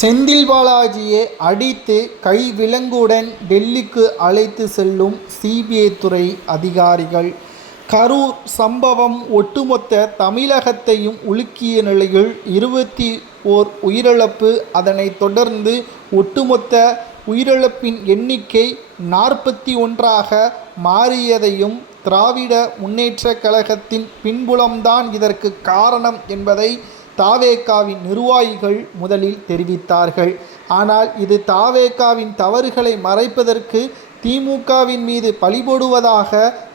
செந்தில் பாலாஜியை அடித்து கை விலங்குடன் டெல்லிக்கு அழைத்து செல்லும் சிபிஐ துறை அதிகாரிகள். கரூர் சம்பவம் ஒட்டுமொத்த தமிழகத்தையும் உலுக்கிய நிலையில் இருபத்தி ஓர் உயிரிழப்பு. அதனைத் தொடர்ந்து ஒட்டுமொத்த உயிரிழப்பின் எண்ணிக்கை நாற்பத்தி ஒன்றாக மாறியதையும் திராவிட முன்னேற்றக் கழகத்தின் பின்புலம்தான் இதற்கு காரணம் என்பதை தாவேகாவின் நிர்வாகிகள் முதலில் தெரிவித்தார்கள். ஆனால் இது தாவேக்காவின் தவறுகளை மறைப்பதற்கு திமுகவின் மீது பழிபோடுவதாக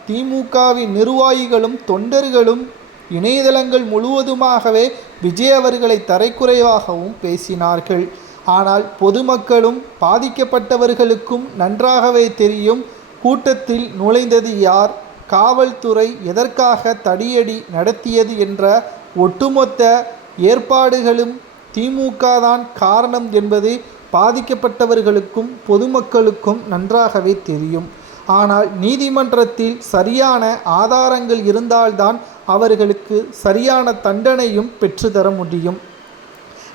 திமுகவின் நிர்வாகிகளும் தொண்டர்களும் இணையதளங்கள் முழுவதுமாகவே விஜய் அவர்களை தரைக்குறைவாகவும் பேசினார்கள். ஆனால் பொதுமக்களும் பாதிக்கப்பட்டவர்களுக்கும் நன்றாகவே தெரியும் கூட்டத்தில் நுழைந்தது யார்? காவல்துறை எதற்காக தடியடி நடத்தியது என்ற ஒட்டுமொத்த ஏற்பாடுகளும் திமுக தான் காரணம் என்பது பாதிக்கப்பட்டவர்களுக்கும் பொதுமக்களுக்கும் நன்றாகவே தெரியும். ஆனால் நீதிமன்றத்தில் சரியான ஆதாரங்கள் இருந்தால்தான் அவர்களுக்கு சரியான தண்டனையும் பெற்றுத்தர முடியும்.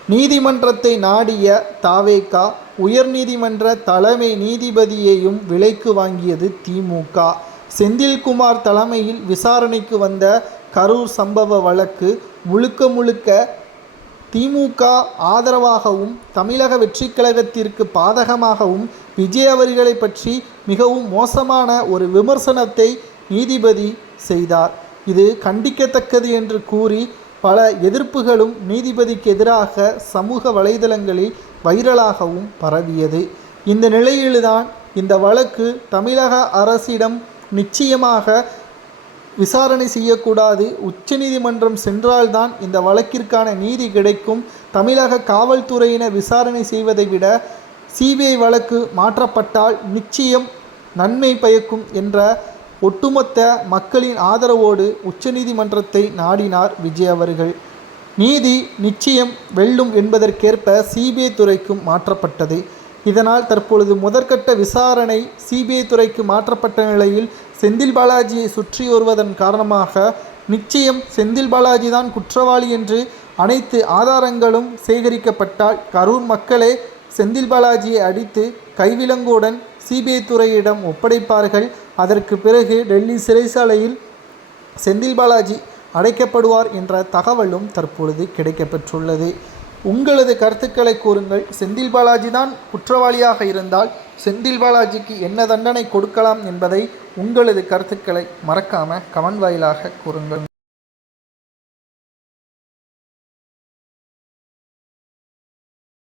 நீதிமன்றத்தை நாடிய தாவேகா உயர்நீதிமன்ற தலைமை நீதிபதியையும் விலைக்கு வாங்கியது திமுக. செந்தில்குமார் தலைமையில் விசாரணைக்கு வந்த கரூர் சம்பவ வழக்கு முழுக்க முழுக்க திமுக ஆதரவாகவும் தமிழக வெற்றிக் கழகத்திற்கு பாதகமாகவும் விஜய் அவர்களை பற்றி மிகவும் மோசமான ஒரு விமர்சனத்தை நீதிபதி செய்தார். இது கண்டிக்கத்தக்கது என்று கூறி பல எதிர்ப்புகளும் நீதிபதிக்கு எதிராக சமூக வலைதளங்களில் வைரலாகவும் பரவியது. இந்த நிலையில்தான் இந்த வழக்கு தமிழக அரசிடம் நிச்சயமாக விசாரணை செய்யக்கூடாது. உச்சநீதிமன்றம் சென்றால்தான் இந்த வழக்கிற்கான நீதி கிடைக்கும். தமிழக காவல்துறையினர் விசாரணை செய்வதை விட சிபிஐ வழக்கு மாற்றப்பட்டால் நிச்சயம் நன்மை பயக்கும் என்ற ஒட்டுமொத்த மக்களின் ஆதரவோடு உச்சநீதிமன்றத்தை நாடினார் விஜய் அவர்கள். நீதி நிச்சயம் வெல்லும் என்பதற்கேற்ப சிபிஐ துறைக்கும் மாற்றப்பட்டது. இதனால் தற்பொழுது முதற்கட்ட விசாரணை சிபிஐ துறைக்கு மாற்றப்பட்ட நிலையில் செந்தில் பாலாஜியை சுற்றி வருவதன் காரணமாக நிச்சயம் செந்தில் பாலாஜி தான் குற்றவாளி என்று அனைத்து ஆதாரங்களும் சேகரிக்கப்பட்டால் கரூர் மக்களே செந்தில் பாலாஜியை அடித்து கைவிலங்குடன் சிபிஐ துறையிடம் ஒப்படைப்பார்கள். அதற்கு பிறகு டெல்லி சிறைச்சாலையில் செந்தில் பாலாஜி அடைக்கப்படுவார் என்ற தகவலும் தற்பொழுது கிடைக்கப்பெற்றுள்ளது. உங்களது கருத்துக்களை கூறுங்கள். செந்தில் பாலாஜி தான் குற்றவாளியாக இருந்தால் செந்தில் பாலாஜிக்கு என்ன தண்டனை கொடுக்கலாம் என்பதை உங்களது கருத்துக்களை மறக்காமல் கமெண்ட் வாயிலாக கூறுங்கள்.